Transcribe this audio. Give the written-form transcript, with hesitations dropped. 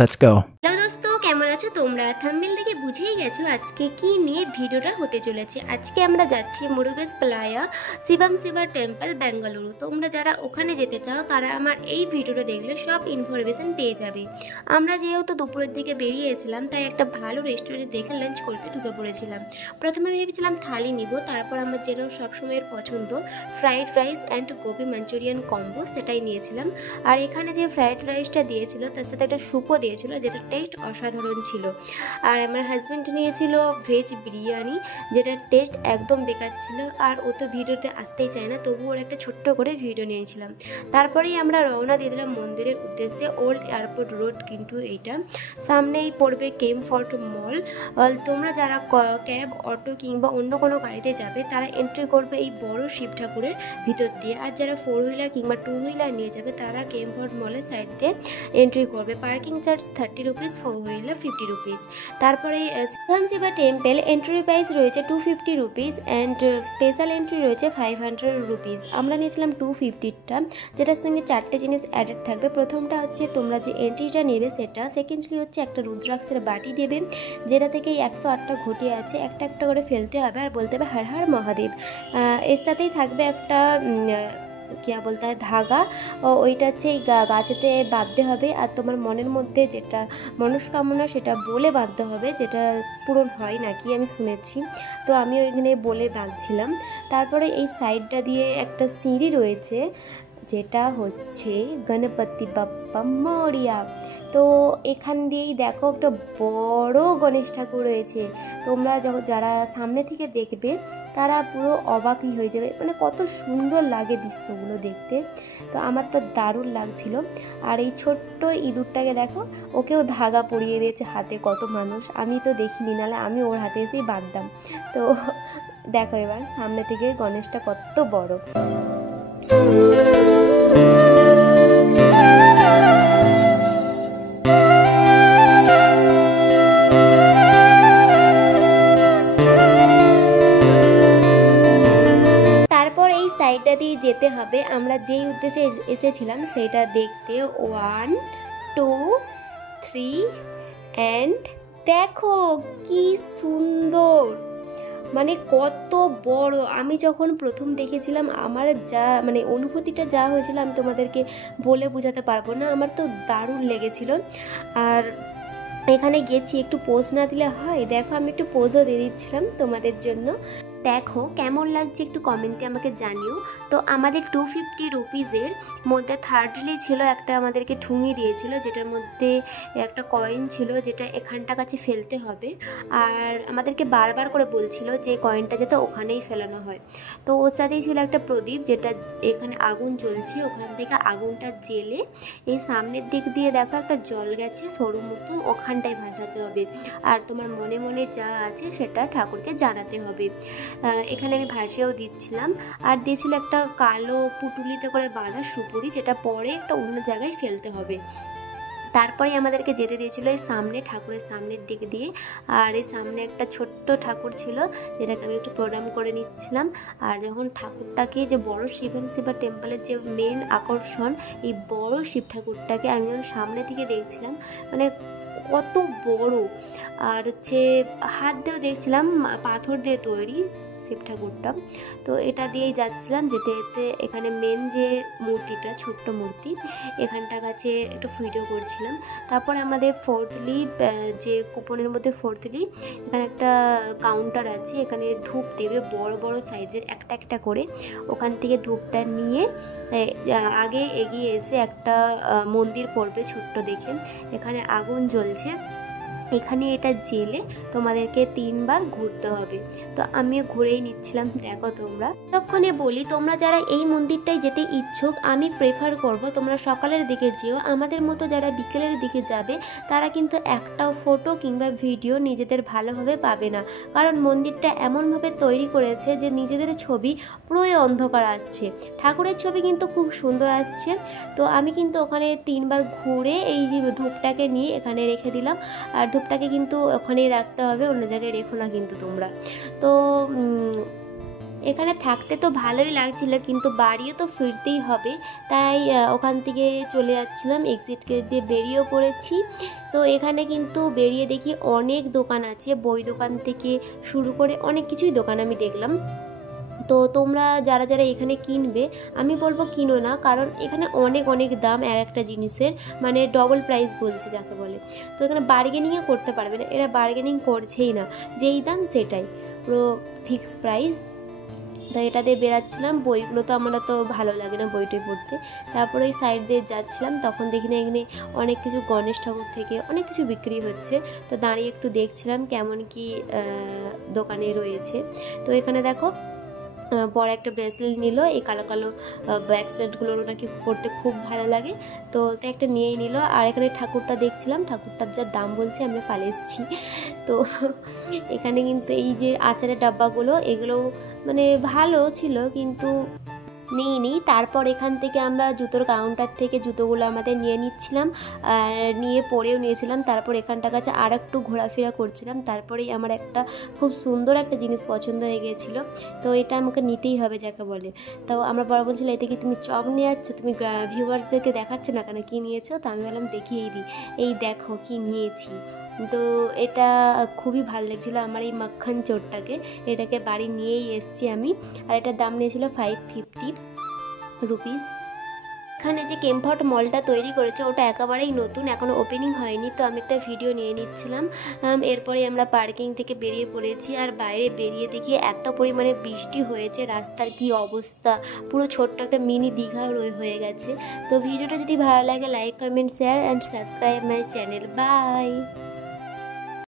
Let's go. Hello দোস্ত, কেমন আছো তোমরা? থাম্বনেল দেখে বুঝেই গেছো আজকে কি নিয়ে ভিডিওটা হতে চলেছে। আজকে আমরা যাচ্ছি মুরুগেস প্লায়া শিবম শিবা টেম্পল বেঙ্গালুরু। তোমরা যারা ওখানে যেতে চাও তারা আমার এই ভিডিওটা দেখলে সব ইনফরমেশন পেয়ে যাবে। আমরা যেহেতু দুপুরের দিকে বেরিয়েছিলাম তাই একটা ভালো রেস্টুরেন্টে দেখে লাঞ্চ করতে ঢুকে পড়েছিলাম। প্রথমে ভেবেছিলাম থালি নিব, তারপর আমার যেন সবসময়ের পছন্দ fried rice and Gobi Manchurian combo সেটাই নিয়েছিলাম। আর এখানে যে ফ্রাইড রাইসটা দিয়েছিল তার সাথে একটা স্যুপও দিয়েছিল, যেটা টেস্ট অসাধারণ ছিল। আর আমার হাজব্যান্ড নিয়েছিল ভেজ বিরিয়ানি, যেটা টেস্ট একদম বেকার ছিল। আর ও তো ভিডিওতে আসতেই চায় না, তবু ওর একটা ছোট্ট করে ভিডিও নিয়েছিলাম। তারপরেই আমরা রওনা দিয়ে দিলাম মন্দিরের উদ্দেশ্যে। ওল্ড এয়ারপোর্ট রোড কিন্তু এইটা, সামনেই পড়বে কেমফোর্ট মল। তোমরা যারা ক্যাব, অটো কিংবা অন্য কোনো গাড়িতে যাবে তারা এন্ট্রি করবে এই বড় শিব ঠাকুরের ভিতর দিয়ে। আর যারা 4 হুইলার কিংবা 2 হুইলার নিয়ে যাবে তারা কেমফোর্ট মলের সাইড দিয়ে এন্ট্রি করবে। Parking charge 30 rupees, 4 wheeler 50 rupees. তারপরে Shivam Shiva temple entry price রয়েছে 250 রুপিস অ্যান্ড স্পেশাল এন্ট্রি রয়েছে 500 রুপিস। আমরা নিয়েছিলাম 250টা, যেটার সঙ্গে 4টে জিনিস অ্যাডেড থাকবে। প্রথমটা হচ্ছে তোমরা যে এন্ট্রিটা নেবে সেটা, সেকেন্ডলি হচ্ছে একটা রুদ্রাক্ষের বাটি দেবে, যেটা থেকে 108টা ঘটি আছে, একটা একটা করে ফেলতে হবে আর বলতে হবে হর হর মহাদেব। এর সাথেই থাকবে একটা क्या बोलता है ধাগা, ওইটা হচ্ছে এই গাছেতে বাঁধতে হবে। আর তোমার মনের মধ্যে যেটা মনস্কামনা সেটা বলে বাঁধতে হবে, যেটা পূরণ হয় নাকি আমি শুনেছি। তো আমি ওইখানে বলে বাঁধছিলাম। তারপরে এই সাইডটা দিয়ে একটা সিঁড়ি রয়েছে, যেটা হচ্ছে গণপতি বাপ্পা মরিয়া। তো এখান দিয়েই দেখো একটা বড় গণেশ ঠাকুর রয়েছে। তোমরা যখন যারা সামনে থেকে দেখবে তারা পুরো অবাকই হয়ে যাবে, মানে কত সুন্দর লাগে দৃশ্যগুলো দেখতে। তো আমার তো দারুণ লাগছিল। আর এই ছোট্ট ইঁদুরটাকে দেখো, ওকেও ধাগা পরিয়ে দিয়েছে হাতে কত মানুষ। আমি তো দেখিনি, নাহলে আমি ওর হাতে এসেই বাঁধতাম। তো দেখো এবার সামনে থেকে গণেশটা কত বড়। সাইডটা দিয়ে যেতে হবে। আমরা যেই উদ্দেশ্যে এসেছিলাম সেইটা দেখতে। 1 2 3 অ্যান্ড দেখো কি সুন্দর, মানে কত বড়। আমি যখন প্রথম দেখেছিলাম আমার যা মানে অনুভূতিটা যা হয়েছিল আমি তোমাদেরকে বলে বোঝাতে পারবো না। আমার তো দারুণ লেগেছিল। আর এখানে গেছি, একটু পোজ না দিলে হয়। দেখো আমি একটু পোজও দিয়ে দিচ্ছিলাম তোমাদের জন্য। দেখো কেমন লাগছে একটু কমেন্টে আমাকে জানিও। তো আমাদের 250 রুপিসের মধ্যে থার্ডলি ছিল একটা, আমাদেরকে ঠুঙি দিয়েছিল, যেটার মধ্যে একটা কয়েন ছিল, যেটা এখানটা কাছে ফেলতে হবে। আর আমাদেরকে বারবার করে বলছিল যে কয়েনটা যাতে ওখানেই ফেলানো হয়। তো ওর সাথেই ছিল একটা প্রদীপ, যেটা এখানে আগুন জ্বলছে, ওখান থেকে আগুনটা জেলে এই সামনের দিক দিয়ে দেখো একটা জল গেছে সরু মতো, ওখানটায় ভাসাতে হবে। আর তোমার মনে মনে যা আছে সেটা ঠাকুরকে জানাতে হবে। এখানে আমি ভাসিয়েও দিচ্ছিলাম। আর দিয়েছিল একটা কালো পুটুলিতে করে বাঁধা সুপুরি, যেটা পরে একটা অন্য জায়গায় ফেলতে হবে। তারপরে আমাদেরকে যেতে দিয়েছিল এই সামনে ঠাকুরের সামনের দিক দিয়ে। আর এই সামনে একটা ছোট্ট ঠাকুর ছিল, যেটাকে আমি একটু প্রণাম করে নিচ্ছিলাম। আর যখন ঠাকুরটাকে, যে বড় শিবম শিবা টেম্পলের যে মেন আকর্ষণ, এই বড় শিব ঠাকুরটাকে আমি যখন সামনে থেকে দেখছিলাম, মানে কত বড়। আর হচ্ছে হাত দিয়েও দেখছিলাম, পাথর দিয়ে তৈরি শিব ঠাকুরটা। তো এটা দিয়েই যাচ্ছিলাম। যেতে যেতে এখানে মেন যে মূর্তিটা, ছোট্ট মূর্তি, এখানটার কাছে একটু ভিডিও করছিলাম। তারপরে আমাদের ফোর্থলি, যে কুপনের মধ্যে ফোর্থলি এখানে একটা কাউন্টার আছে, এখানে ধূপ দেবে বড় বড় সাইজের একটা একটা করে। ওখান থেকে ধূপটা নিয়ে আগে এগিয়ে এসে একটা মন্দির পড়বে ছোট্ট দেখে, এখানে আগুন জ্বলছে, এখানে এটা জেলে তোমাদেরকে 3 বার ঘুরতে হবে। তো আমিও ঘুরেই নিচ্ছিলাম। দেখো তোমরা তখনই বলি, তোমরা যারা এই মন্দিরটায় যেতে ইচ্ছুক আমি প্রেফার করব তোমরা সকালের দিকে যেও। আমাদের মতো যারা বিকেলের দিকে যাবে তারা কিন্তু একটাও ফটো কিংবা ভিডিও নিজেদের ভালোভাবে পাবে না, কারণ মন্দিরটা এমনভাবে তৈরি করেছে যে নিজেদের ছবি পুরোই অন্ধকার আসছে। ঠাকুরের ছবি কিন্তু খুব সুন্দর আসছে। তো আমি কিন্তু ওখানে 3 বার ঘুরে এই ধূপটাকে নিয়ে এখানে রেখে দিলাম। আর ধূপটাকে কিন্তু ওখানেই রাখতে হবে, অন্য জায়গায় রেখো না কিন্তু তোমরা। তো এখানে থাকতে তো ভালোই লাগছিল, কিন্তু বাড়িও তো ফিরতেই হবে, তাই ওখান থেকে চলে যাচ্ছিলাম। এক্সিট গেট দিয়ে বেরিয়েও পড়েছি। তো এখানে কিন্তু বেরিয়ে দেখি অনেক দোকান আছে, বই দোকান থেকে শুরু করে অনেক কিছুই দোকান আমি দেখলাম। তো তোমরা যারা যারা এখানে কিনবে আমি বলবো কিনো না, কারণ এখানে অনেক অনেক দাম এক একটা জিনিসের, মানে ডবল প্রাইস বলছে যাকে বলে। তো এখানে বার্গেনিংও করতে পারবে না, এরা বার্গেনিং করছেই না, যেই দাম সেটাই পুরো ফিক্স প্রাইস। তো এটা দিয়ে বেরাচ্ছিলাম, বইগুলো তো আমার তো ভালো লাগে না বইটই পড়তে। তারপরে ওই সাইড দিয়ে যাচ্ছিলাম, তখন দেখি না এখানে অনেক কিছু গণেশ ঠাকুর থেকে অনেক কিছু বিক্রি হচ্ছে। তো দাঁড়িয়ে একটু দেখছিলাম কেমন কি দোকানে রয়েছে। তো এখানে দেখো বড় একটা ব্রেসলেট নিল, এই কালো কালো ব্রেসলেটগুলো নাকি পরতে খুব ভালো লাগে, তো একটা নিয়েই নিল। আর এখানে ঠাকুরটা দেখছিলাম, ঠাকুরটার যা দাম বলছে আমরা পালিয়ে এসেছি। তো এখানে কিন্তু এই যে আচারের ডাব্বাগুলো, এগুলো মানে ভালো ছিল কিন্তু নিইনি। তারপর এখান থেকে আমরা জুতোর কাউন্টার থেকে জুতোগুলো আমাদের নিয়ে নিচ্ছিলাম, আর নিয়ে পরেও নিয়েছিলাম। তারপর এখানটার কাছে আর একটু ঘোরাফেরা করছিলাম, তারপরেই আমার একটা খুব সুন্দর একটা জিনিস পছন্দ হয়ে গিয়েছিলো। তো এটা আমাকে নিতেই হবে যাকে বলে। তো আমরা বড় বলছিল এতে কি তুমি চপ নিয়ে যাচ্ছ, তুমি ভিউয়ার্সদেরকে দেখাচ্ছ না কেন কী নিয়েছো? তো আমি বললাম দেখিয়েই দিই, এই দেখো কি নিয়েছি। তো এটা খুবই ভালো লাগছিলো আমার এই মাখন চোরটাকে, এটাকে বাড়ি নিয়েই এসছি আমি। আর এটার দাম নিয়েছিল 550 রুপিস। এখানে যে কেমফর্ট মলটা তৈরি করেছে ওটা একেবারেই নতুন, এখনও ওপেনিং হয়নি। তো আমি একটা ভিডিও নিয়ে নিচ্ছিলাম। এরপরে আমরা পার্কিং থেকে বেরিয়ে পড়েছি, আর বাইরে বেরিয়ে দেখি এত পরিমাণে বৃষ্টি হয়েছে, রাস্তার কি অবস্থা, পুরো ছোট্ট একটা মিনি দীঘা হয়ে গেছে। তো ভিডিওটা যদি ভালো লাগে like comment share and subscribe my channel. By.